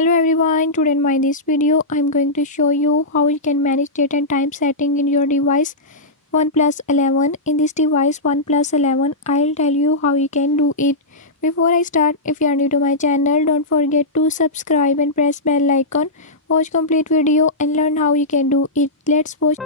Hello everyone, today in my this video I'm going to show you how you can manage date and time setting in your device OnePlus 11. In this device OnePlus 11, I'll tell you how you can do it. Before I start, if you are new to my channel, don't forget to subscribe and press bell icon. Watch complete video and learn how you can do it. Let's watch.